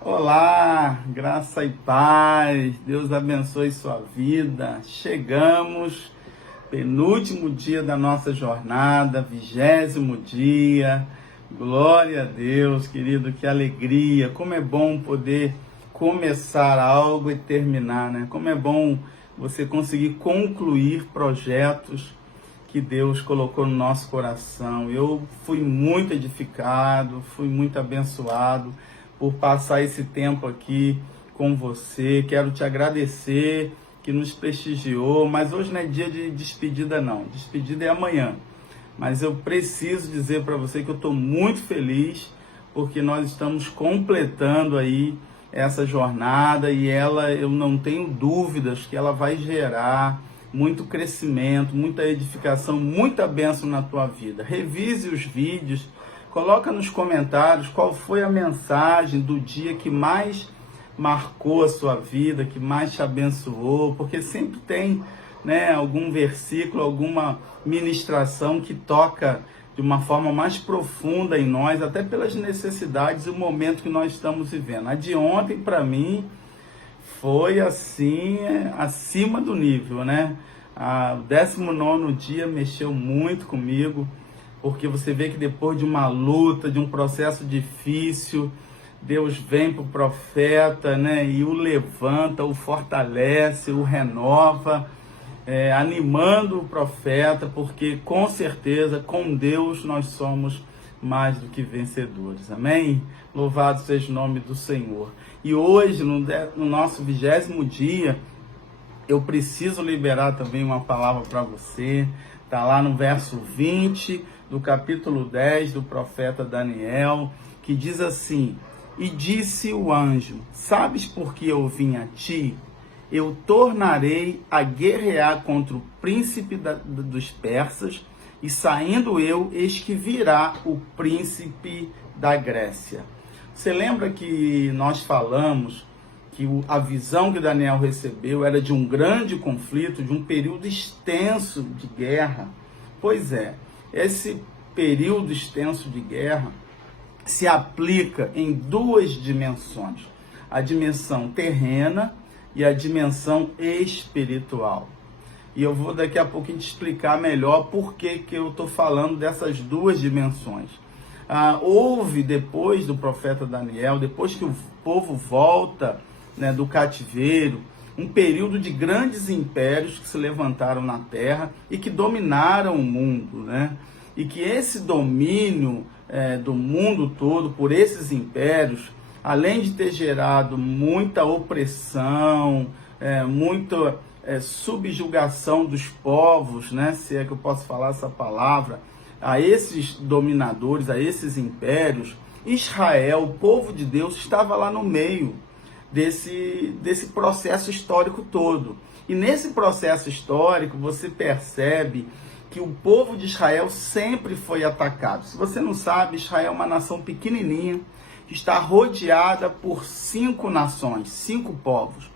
Olá, graça e paz, Deus abençoe sua vida. Chegamos, penúltimo dia da nossa jornada, 20º dia. Glória a Deus, querido, que alegria. Como é bom poder começar algo e terminar, né? Como é bom você conseguir concluir projetos que Deus colocou no nosso coração. Eu fui muito edificado, fui muito abençoado por passar esse tempo aqui com você. Quero te agradecer que nos prestigiou, mas hoje não é dia de despedida não, despedida é amanhã. Mas eu preciso dizer para você que eu estou muito feliz porque nós estamos completando aí essa jornada e eu não tenho dúvidas que ela vai gerar muito crescimento, muita edificação, muita bênção na tua vida. Revise os vídeos, coloca nos comentários qual foi a mensagem do dia que mais marcou a sua vida, que mais te abençoou, porque sempre tem, né, algum versículo, alguma ministração que toca de uma forma mais profunda em nós, até pelas necessidades e o momento que nós estamos vivendo. A de ontem, para mim, foi assim, acima do nível, né? O 19º dia mexeu muito comigo, porque você vê que depois de uma luta, de um processo difícil, Deus vem para o profeta, né? E o levanta, o fortalece, o renova, animando o profeta, porque com certeza, com Deus, nós somos mais do que vencedores, amém? Louvado seja o nome do Senhor. E hoje, no nosso 20º dia, eu preciso liberar também uma palavra para você. Está lá no verso 20 do capítulo 10 do profeta Daniel, que diz assim: E disse o anjo, sabes por que eu vim a ti? Eu tornarei a guerrear contra o príncipe dos persas, e saindo eu, eis que virá o príncipe da Grécia. Você lembra que nós falamos que a visão que Daniel recebeu era de um grande conflito, de um período extenso de guerra? Pois é, esse período extenso de guerra se aplica em duas dimensões: a dimensão terrena e a dimensão espiritual. E eu vou daqui a pouquinho te explicar melhor por que eu estou falando dessas duas dimensões. Houve, depois do profeta Daniel, depois que o povo volta, né, do cativeiro, um período de grandes impérios que se levantaram na terra e que dominaram o mundo, né? E que esse domínio do mundo todo por esses impérios, além de ter gerado muita opressão, muita subjugação dos povos, né, se é que eu posso falar essa palavra, a esses dominadores, a esses impérios, Israel, o povo de Deus, estava lá no meio desse processo histórico todo. E nesse processo histórico você percebe que o povo de Israel sempre foi atacado. Se você não sabe, Israel é uma nação pequenininha, que está rodeada por 5 nações, 5 povos.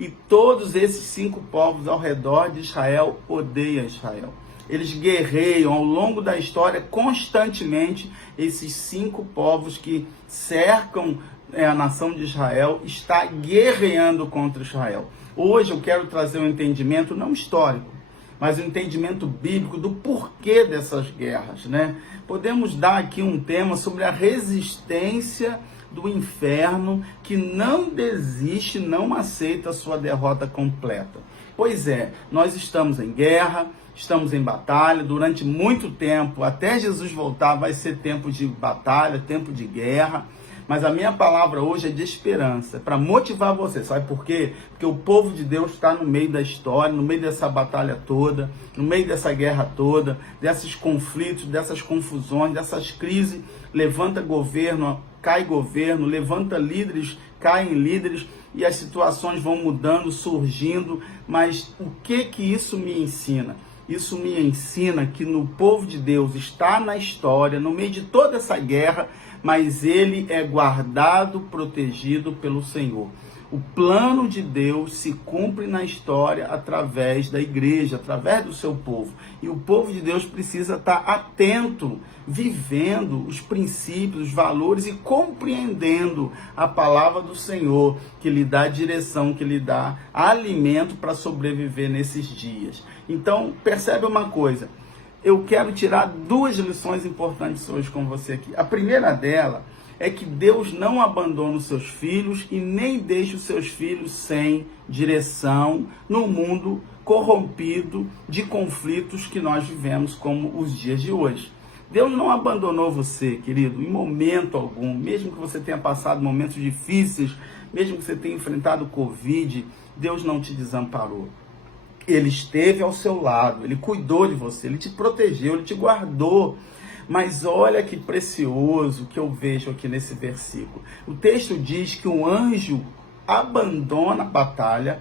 E todos esses 5 povos ao redor de Israel odeiam Israel. Eles guerreiam ao longo da história constantemente. Esses 5 povos que cercam a nação de Israel está guerreando contra Israel. Hoje eu quero trazer um entendimento não histórico, mas um entendimento bíblico do porquê dessas guerras, né? Podemos dar aqui um tema sobre a resistência do inferno, que não desiste, não aceita a sua derrota completa. Pois é, nós estamos em guerra, estamos em batalha, durante muito tempo, até Jesus voltar, vai ser tempo de batalha, tempo de guerra. Mas a minha palavra hoje é de esperança, para motivar você. Sabe por quê? Porque o povo de Deus está no meio da história, no meio dessa batalha toda, no meio dessa guerra toda, desses conflitos, dessas confusões, dessas crises. Levanta governo, cai governo, levanta líderes, caem líderes, e as situações vão mudando, surgindo. Mas o que isso me ensina? Isso me ensina que no povo de Deus está na história, no meio de toda essa guerra, mas ele é guardado, protegido pelo Senhor. O plano de Deus se cumpre na história através da igreja, através do seu povo. E o povo de Deus precisa estar atento, vivendo os princípios, os valores e compreendendo a palavra do Senhor, que lhe dá direção, que lhe dá alimento para sobreviver nesses dias. Então, percebe uma coisa. Eu quero tirar 2 lições importantes hoje com você aqui. A primeira dela é que Deus não abandona os seus filhos e nem deixa os seus filhos sem direção no mundo corrompido de conflitos que nós vivemos como os dias de hoje. Deus não abandonou você, querido, em momento algum, mesmo que você tenha passado momentos difíceis, mesmo que você tenha enfrentado o Covid, Deus não te desamparou. Ele esteve ao seu lado, ele cuidou de você, ele te protegeu, ele te guardou. Mas olha que precioso que eu vejo aqui nesse versículo. O texto diz que um anjo abandona a batalha,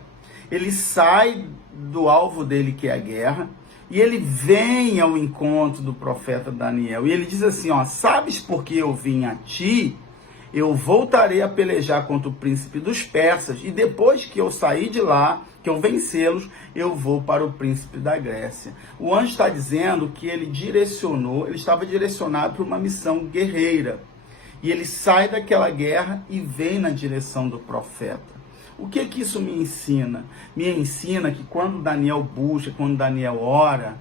ele sai do alvo dele, que é a guerra, e ele vem ao encontro do profeta Daniel. E ele diz assim, ó, sabes por que eu vim a ti? Eu voltarei a pelejar contra o príncipe dos persas, e depois que eu sair de lá, que eu vencê-los, eu vou para o príncipe da Grécia. O anjo está dizendo que ele estava direcionado para uma missão guerreira. E ele sai daquela guerra e vem na direção do profeta. O que isso me ensina? Me ensina que quando Daniel busca, quando Daniel ora,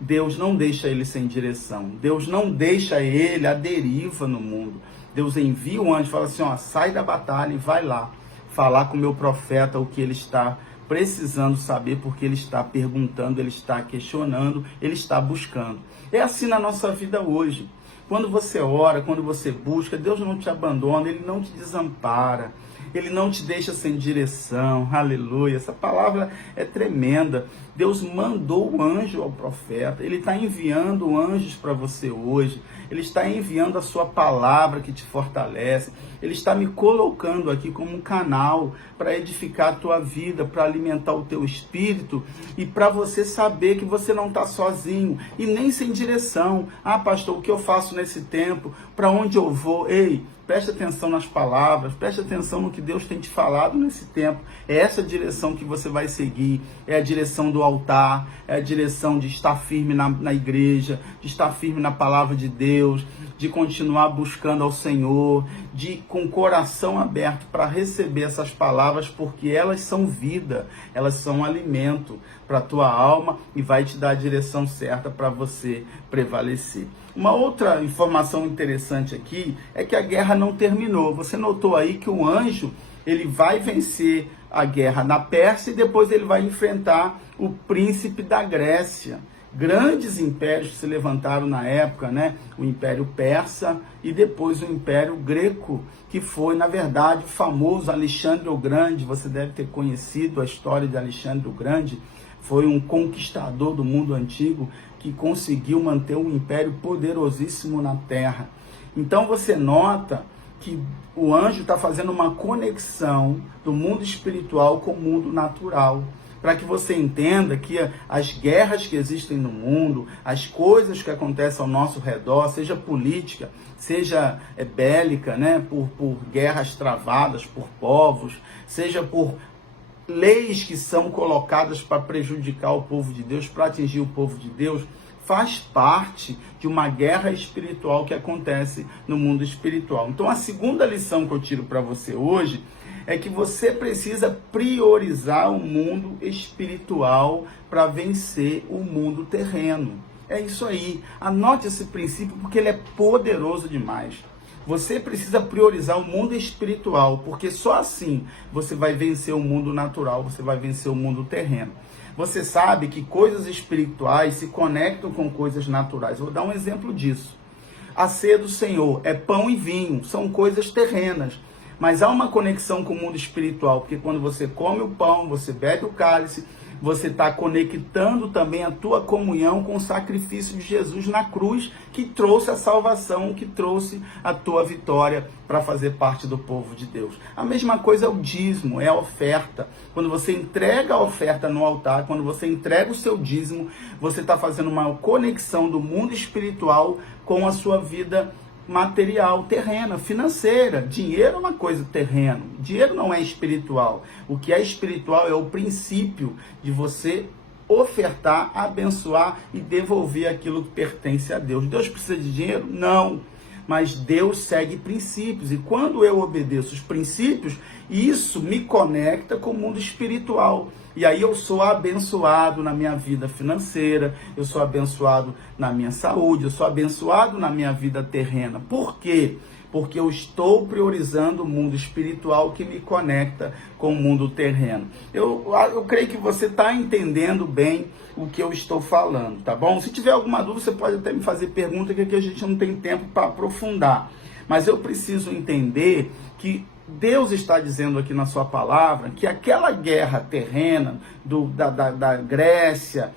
Deus não deixa ele sem direção. Deus não deixa ele à deriva no mundo. Deus envia o anjo e fala assim, ó, sai da batalha e vai lá falar com o meu profeta o que ele está precisando saber, porque ele está perguntando, ele está questionando, ele está buscando. É assim na nossa vida hoje. Quando você ora, quando você busca, Deus não te abandona, ele não te desampara. Ele não te deixa sem direção, aleluia. Essa palavra é tremenda. Deus mandou o anjo ao profeta, ele está enviando anjos para você hoje, ele está enviando a sua palavra que te fortalece, ele está me colocando aqui como um canal para edificar a tua vida, para alimentar o teu espírito e para você saber que você não está sozinho e nem sem direção. Ah, pastor, o que eu faço nesse tempo? Para onde eu vou? Ei, preste atenção nas palavras, preste atenção no que Deus tem te falado nesse tempo. É essa direção que você vai seguir, é a direção do altar, é a direção de estar firme na igreja, de estar firme na palavra de Deus, de continuar buscando ao Senhor, de com o coração aberto para receber essas palavras, porque elas são vida, elas são alimento para a tua alma e vai te dar a direção certa para você prevalecer. Uma outra informação interessante aqui é que a guerra não terminou. Você notou aí que o anjo, ele vai vencer a guerra na Pérsia e depois ele vai enfrentar o príncipe da Grécia. Grandes impérios que se levantaram na época, né? O Império Persa e depois o Império Greco, que foi, na verdade, o famoso Alexandre o Grande. Você deve ter conhecido a história de Alexandre o Grande. Foi um conquistador do mundo antigo que conseguiu manter um império poderosíssimo na terra. Então você nota que o anjo está fazendo uma conexão do mundo espiritual com o mundo natural, para que você entenda que as guerras que existem no mundo, as coisas que acontecem ao nosso redor, seja política, seja bélica, né, por guerras travadas por povos, seja por leis que são colocadas para prejudicar o povo de Deus, para atingir o povo de Deus, faz parte de uma guerra espiritual que acontece no mundo espiritual. Então, a segunda lição que eu tiro para você hoje é que você precisa priorizar o mundo espiritual para vencer o mundo terreno. É isso aí. Anote esse princípio porque ele é poderoso demais. Você precisa priorizar o mundo espiritual, porque só assim você vai vencer o mundo natural, você vai vencer o mundo terreno. Você sabe que coisas espirituais se conectam com coisas naturais. Vou dar um exemplo disso. A ceia do Senhor é pão e vinho, são coisas terrenas. Mas há uma conexão com o mundo espiritual, porque quando você come o pão, você bebe o cálice, você está conectando também a tua comunhão com o sacrifício de Jesus na cruz, que trouxe a salvação, que trouxe a tua vitória para fazer parte do povo de Deus. A mesma coisa é o dízimo, é a oferta. Quando você entrega a oferta no altar, quando você entrega o seu dízimo, você está fazendo uma conexão do mundo espiritual com a sua vida material, terrena, financeira. Dinheiro é uma coisa terrena, dinheiro não é espiritual. O que é espiritual é o princípio de você ofertar, abençoar e devolver aquilo que pertence a Deus. Deus precisa de dinheiro? Não. Mas Deus segue princípios, e quando eu obedeço os princípios, isso me conecta com o mundo espiritual. E aí eu sou abençoado na minha vida financeira, eu sou abençoado na minha saúde, eu sou abençoado na minha vida terrena. Por quê? Porque eu estou priorizando o mundo espiritual que me conecta com o mundo terreno. Eu creio que você está entendendo bem o que eu estou falando, tá bom? Se tiver alguma dúvida, você pode até me fazer pergunta, que aqui a gente não tem tempo para aprofundar. Mas eu preciso entender que Deus está dizendo aqui na sua palavra que aquela guerra terrena da Grécia,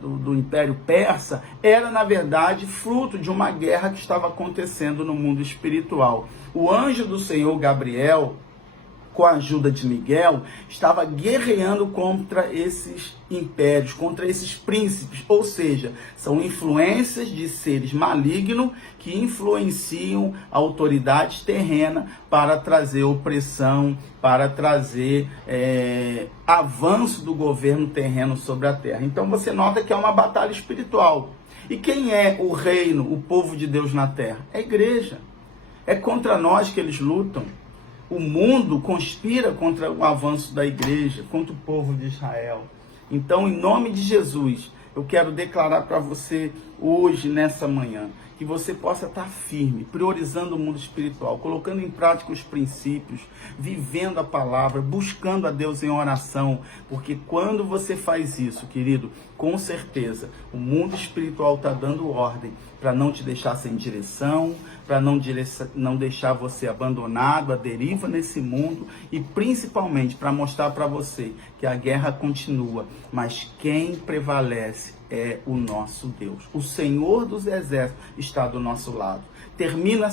do Império Persa, era na verdade fruto de uma guerra que estava acontecendo no mundo espiritual. O anjo do Senhor Gabriel, com a ajuda de Miguel, estava guerreando contra esses impérios, contra esses príncipes, ou seja, são influências de seres malignos que influenciam a autoridade terrena para trazer opressão, para trazer avanço do governo terreno sobre a terra. Então você nota que é uma batalha espiritual. E quem é o reino, o povo de Deus na terra? É a igreja. É contra nós que eles lutam. O mundo conspira contra o avanço da igreja, contra o povo de Israel. Então, em nome de Jesus, eu quero declarar para você hoje, nessa manhã, que você possa estar firme, priorizando o mundo espiritual, colocando em prática os princípios, vivendo a palavra, buscando a Deus em oração, porque quando você faz isso, querido, com certeza, o mundo espiritual está dando ordem para não te deixar sem direção, para não deixar você abandonado, à deriva nesse mundo, e principalmente para mostrar para você que a guerra continua, mas quem prevalece é o nosso Deus. O Senhor dos Exércitos está do nosso lado. Termina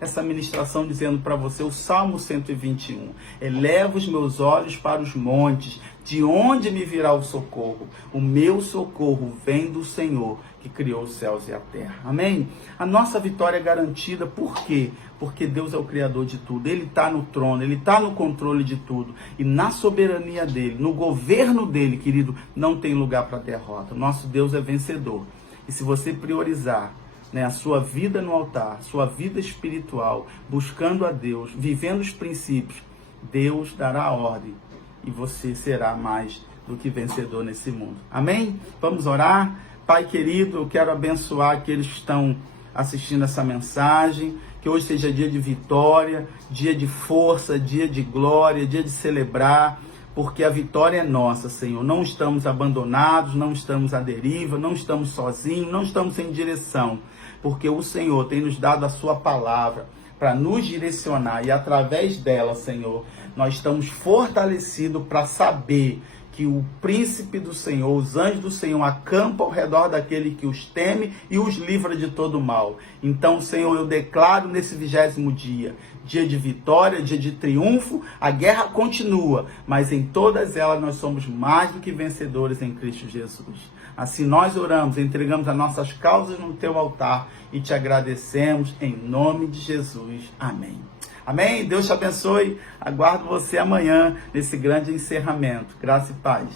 essa ministração dizendo para você o Salmo 121. Eleva os meus olhos para os montes, de onde me virá o socorro? O meu socorro vem do Senhor, que criou os céus e a terra. Amém? A nossa vitória é garantida, por quê? Porque Deus é o Criador de tudo, Ele está no trono, Ele está no controle de tudo, e na soberania dEle, no governo dEle, querido, não tem lugar para derrota. Nosso Deus é vencedor, e se você priorizar a sua vida no altar, sua vida espiritual, buscando a Deus, vivendo os princípios, Deus dará a ordem, e você será mais do que vencedor nesse mundo. Amém? Vamos orar? Pai querido, eu quero abençoar aqueles que estão assistindo essa mensagem, que hoje seja dia de vitória, dia de força, dia de glória, dia de celebrar, porque a vitória é nossa, Senhor. Não estamos abandonados, não estamos à deriva, não estamos sozinhos, não estamos sem direção, porque o Senhor tem nos dado a sua palavra para nos direcionar, e através dela, Senhor, nós estamos fortalecidos para saber que o príncipe do Senhor, os anjos do Senhor acampam ao redor daquele que os teme e os livra de todo mal. Então, Senhor, eu declaro nesse 20º dia, dia de vitória, dia de triunfo, a guerra continua, mas em todas elas nós somos mais do que vencedores em Cristo Jesus. Assim nós oramos, entregamos as nossas causas no teu altar e te agradecemos em nome de Jesus. Amém. Amém? Deus te abençoe. Aguardo você amanhã nesse grande encerramento. Graça e paz.